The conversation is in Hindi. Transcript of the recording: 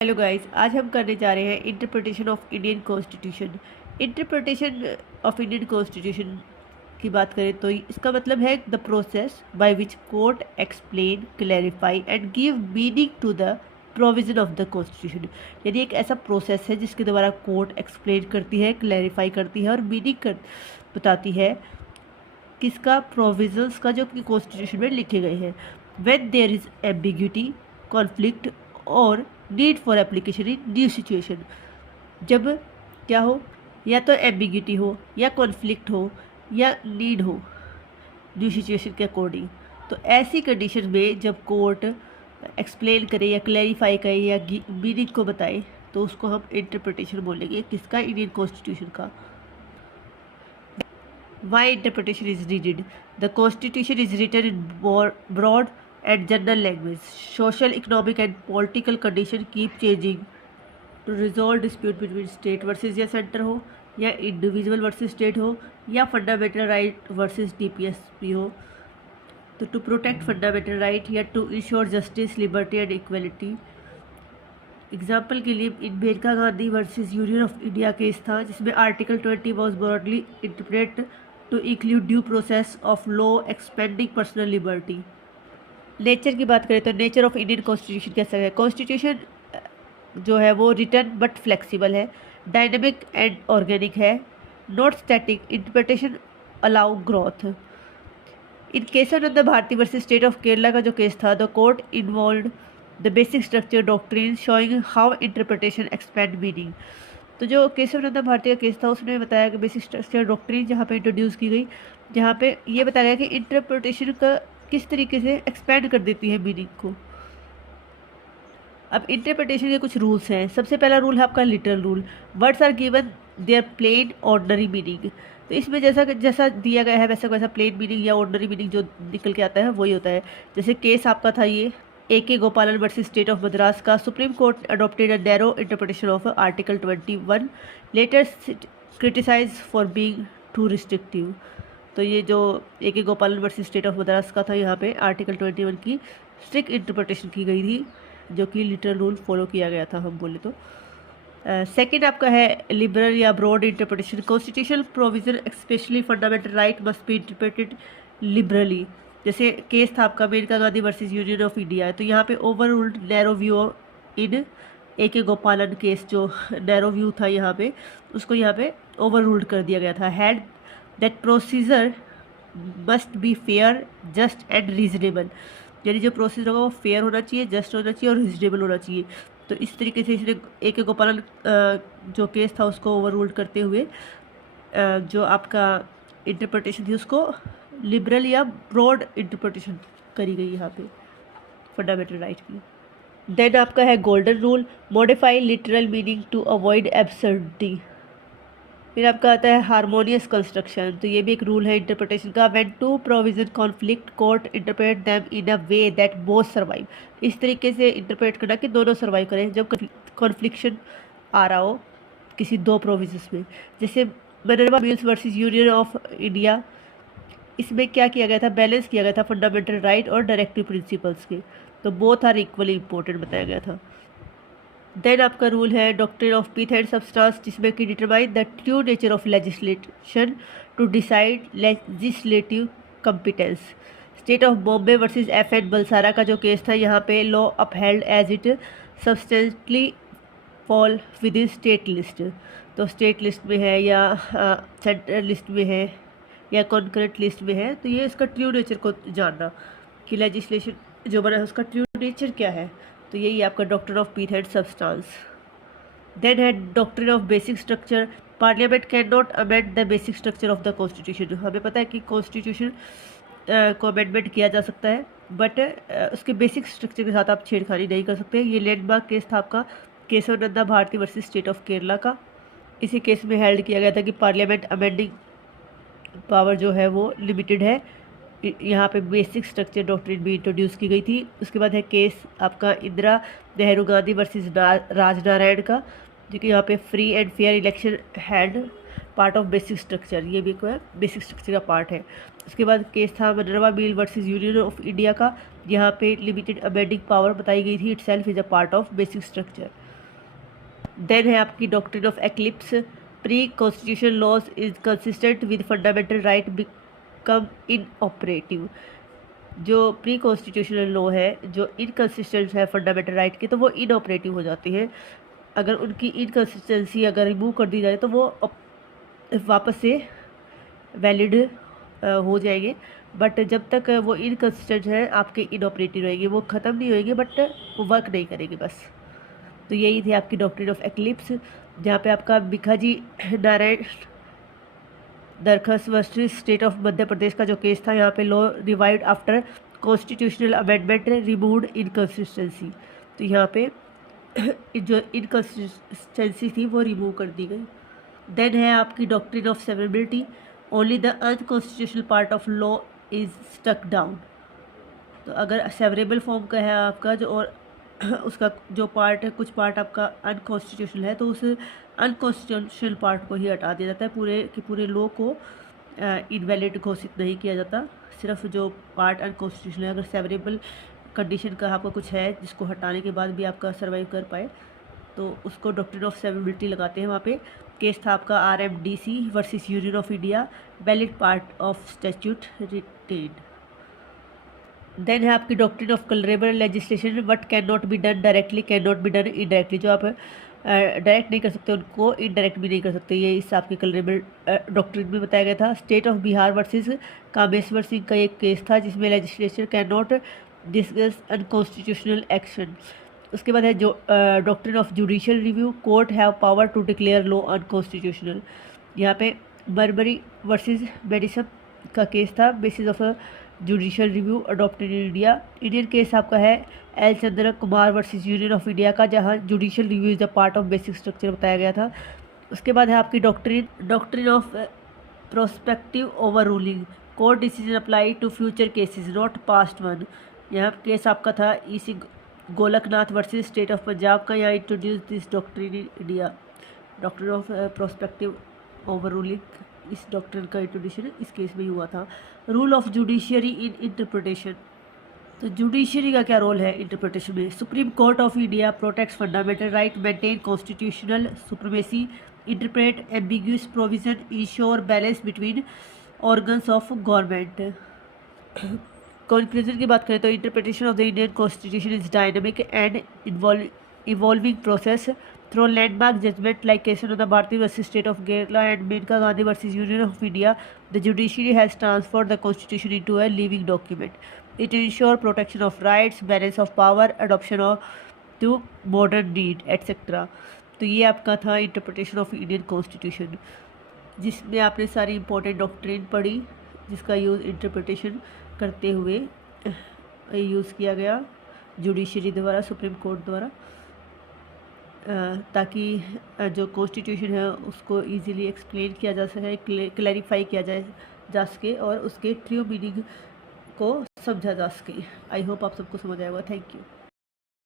हेलो गाइस, आज हम करने जा रहे हैं interpretation of Indian constitution. Interpretation of Indian constitution की बात करें तो इसका मतलब है the process by which court explain, clarify and give meaning to the provision of the constitution. यानी एक ऐसा प्रोसेस है जिसके द्वारा कोर्ट एक्सप्लेन करती है, क्लैरिफाई करती है और मीनिंग बताती है किसका, प्रोविजंस का, जो कि कॉन्स्टिट्यूशन में लिखे गए हैं। When there is ambiguity, conflict और need for application in new situation. जब क्या हो, या तो एम्बिग्यूटी हो या कॉन्फ्लिक्ट हो या नीड हो न्यू सिचुएशन के अकॉर्डिंग, तो ऐसी कंडीशन में जब कोर्ट एक्सप्लेन करे या क्लैरिफाई करे या मीनिंग को बताए तो उसको हम इंटरप्रिटेशन बोलेंगे। किसका? इंडियन कॉन्स्टिट्यूशन का। Why interpretation is needed? The Constitution is written in broad and general language. Social, economic, and political conditions keep changing. To resolve dispute between state versus या center हो, या individual versus state हो, या fundamental right versus DPSP हो, तो to protect fundamental right या to ensure justice, liberty and equality। Example के लिए Maneka Gandhi versus union of India case था, जिसमें article 20 was broadly interpret to include due process of law expanding personal liberty. Nature की बात करें तो नेचर ऑफ इंडियन कॉन्स्टिट्यूशन कैसा है? कॉन्स्टिट्यूशन जो है वो रिटर्न बट फ्लेक्सिबल है, डायनेमिक एंड ऑर्गेनिक है, not static, interpretation allow growth. In case of the Bharati versus state of Kerala का जो केस था, the court involve the basic structure doctrine showing how interpretation expand meaning. तो जो केशव नंदा भारती का केस था उसमें बताया कि बेसिक स्ट्रक्चर डॉक्ट्रिन जहाँ पे इंट्रोड्यूस की गई, जहाँ पे ये बताया गया कि इंटरप्रिटेशन का किस तरीके से एक्सपेंड कर देती है मीनिंग को। अब इंटरप्रिटेशन के कुछ रूल्स हैं। सबसे पहला रूल है आपका literal rule. Words are given their plain ordinary meaning. तो इसमें जैसा जैसा दिया गया है वैसा वैसा प्लेन मीनिंग या ऑर्डनरी मीनिंग जो निकल के आता है वही होता है। जैसे केस आपका था ये A.K. गोपालन वर्सेस स्टेट ऑफ मद्रास का, supreme court adopted a narrow interpretation of article 21, later criticise for being too restrictive. तो ये जो A.K. गोपालन वर्सेस स्टेट ऑफ मद्रास का था, यहाँ पे आर्टिकल 21 की स्ट्रिक्ट इंटरप्रिटेशन की गई थी, जो कि लिटरल रूल फॉलो किया गया था हम बोले तो। सेकेंड आपका है लिबरल या broad interpretation. Constitutional provision specially fundamental right must be interpreted liberally. जैसे केस था आपका Maneka Gandhi versus union of India, तो यहाँ पे over ruled narrow view in A.K. Gopalan case, जो नैरो व्यू था यहाँ पे उसको यहाँ पे ओवर रूल्ड कर दिया गया था। Had that procedure must be fair, just and reasonable. यानी जो प्रोसीजर होगा वो फेयर होना चाहिए, जस्ट होना चाहिए और रीजनेबल होना चाहिए। तो इस तरीके से इसने A.K. गोपालन जो केस था उसको ओवर रूल्ड करते हुए जो आपका इंटरप्रिटेशन थी उसको लिबरल या ब्रॉड इंटरप्रिटेशन करी गई यहाँ पे फंडामेंटल राइट की। देन आपका है golden rule, modify literal meaning to avoid absurdity. फिर आपका आता है हारमोनियस कंस्ट्रक्शन। तो ये भी एक रूल है इंटरप्रिटेशन का। When two provision conflict court interpret them in a way that both survive. इस तरीके से इंटरप्रेट करना कि दोनों सर्वाइव करें जब कॉन्फ्लिक्शन आ रहा हो किसी दो प्रोविजन्स में। जैसे Minerva mills versus union of India, इसमें क्या किया गया था? बैलेंस किया गया था फंडामेंटल राइट और डायरेक्टिव प्रिंसिपल्स के, तो बोथ आर इक्वली इंपॉर्टेंट बताया गया था। देन आपका रूल है doctrine of pith and substance, जिसमें कि determine the true nature of legislation to decide legislative competence. State of Bombay versus F.N. Balsara का जो केस था, यहाँ पे law upheld as it substantially fall within state list. तो स्टेट लिस्ट में है या सेंट्रल लिस्ट में है या कॉन्करेंट लिस्ट में है, तो ये इसका ट्रू नेचर को जानना कि लेजिस्लेशन जो बना है उसका ट्रू नेचर क्या है, तो यही आपका doctrine of pith and substance. Then है doctrine of basic structure. Parliament can not amend the basic structure of the constitution. हमें पता है कि कॉन्स्टिट्यूशन को अमेंडमेंट किया जा सकता है, बट उसके बेसिक स्ट्रक्चर के साथ आप छेड़खानी नहीं कर सकते। ये लैंडमार्क केस था आपका Kesavananda Bharati versus state of Kerala का। इसी केस में हेल्ड किया गया था कि पार्लियामेंट अमेंडिंग पावर जो है वो लिमिटेड है। यहाँ पे बेसिक स्ट्रक्चर डॉक्ट्रिन भी इंट्रोड्यूस की गई थी। उसके बाद है केस आपका इंदिरा नेहरू गांधी वर्सेस राजनारायण का, जो कि यहाँ पे free and fair election had part of basic structure, ये भी कोई बेसिक स्ट्रक्चर का पार्ट है। उसके बाद केस था Minerva mill versus union of India का, यहाँ पे लिमिटेड अमेंडिंग पावर बताई गई थी, itself is a part of basic structure. Then है आपकी doctrine of eclipse, pre constitution laws is consistent with fundamental right become inoperative. जो प्री कॉन्स्टिट्यूशनल लॉ है जो इनकन्सिस्टेंट है फंडामेंटल राइट की, तो वो इनऑपरेटिव हो जाती है। अगर उनकी इनकन्सिस्टेंसी अगर रिमूव कर दी जाए तो वो वापस से वैलिड हो जाएंगे, बट जब तक वो इनकन्सिस्टेंट है आपके इनऑपरेटिव रहेंगे, वो ख़त्म नहीं होएंगे बट वो वर्क नहीं करेंगे बस। तो यही थी आपकी डॉक्ट्रिन ऑफ एक्लिप्स, जहाँ पे आपका Bhikaiji Narayan दरखस versus state of Madhya Pradesh का जो केस था, यहाँ पे law revived after constitutional amendment removed inconsistency. तो यहाँ पे जो इनकन्सिस्टेंसी थी वो रिमूव कर दी गई। देन है आपकी doctrine of severability, only the unconstitutional part of law is stuck down. तो अगर सेवरेबल फॉर्म का है आपका जो, और उसका जो पार्ट है, कुछ पार्ट आपका अनकॉन्स्टिट्यूशनल है, तो उस अनकॉन्स्टिट्यूशनल पार्ट को ही हटा दिया जाता है, पूरे के पूरे लॉ को इनवैलिड घोषित नहीं किया जाता, सिर्फ जो पार्ट अनकॉन्स्टिट्यूशनल है। अगर सेवरेबल कंडीशन का आपका कुछ है जिसको हटाने के बाद भी आपका सर्वाइव कर पाए, तो उसको डॉक्ट्रिन ऑफ सेवरेबिलिटी लगाते हैं। वहाँ पे केस था आपका RMDC versus union of India, valid part of statute retained. Then है आपकी doctrine of colourable legislation, what can not be done directly can not be done indirectly. जो आप डायरेक्ट नहीं कर सकते उनको इनडायरेक्ट भी नहीं कर सकते, ये इस आपके कलरेबल डॉक्ट्रिन में बताया गया था। State of Bihar versus Kameshwar Singh का एक केस था जिसमें legislature can not discuss unconstitutional action. उसके बाद है जो doctrine of judicial review, court have power to declare law unconstitutional. यहाँ पे बर्बरी वर्सेस मेडिसन का केस था, basis of judicial review adopted in India. Indian case आपका है L Chandra Kumar versus union of India का, जहां judicial review is the part of basic structure बताया गया था। उसके बाद है आपकी doctrine of prospective overruling, court decision apply to future cases not past one. यहाँ केस आपका था EC Golaknath versus state of Punjab का। यहाँ introduce this doctrine in India, doctrine of prospective overruling, इस डॉक्ट्रिन का इंट्रोड्यूशन इस केस में ही हुआ था। Rule of judiciary in interpretation, तो जुडिशियरी का क्या रोल है इंटरप्रिटेशन में? Supreme court of India protects fundamental right, maintain constitutional supremacy, interpret ambiguous provision, ensure balance between organs of government. Conclusion की बात करें तो interpretation of the Indian constitution is dynamic and evolving process through landmark judgment like case of the Bharati versus state of Kerala and Maneka Gandhi versus union of India. The judiciary has transferred the constitution into a living document. It ensure protection of rights, balance of power, adoption of to modern need etcetera. तो ये आपका था इंटरप्रिटेशन ऑफ इंडियन कॉन्स्टिट्यूशन, जिसमें आपने सारी इंपॉर्टेंट डॉक्ट्रिन पढ़ी जिसका यूज़ इंटरप्रिटेशन करते हुए यूज़ किया गया जुडिशरी द्वारा, सुप्रीम कोर्ट द्वारा, ताकि जो कॉन्स्टिट्यूशन है उसको इजीली एक्सप्लेन किया जा सके, क्लैरिफाई किया जा सके और उसके ट्रू मीनिंग को समझा जा सके। आई होप आप सबको समझ आएगा। Thank you.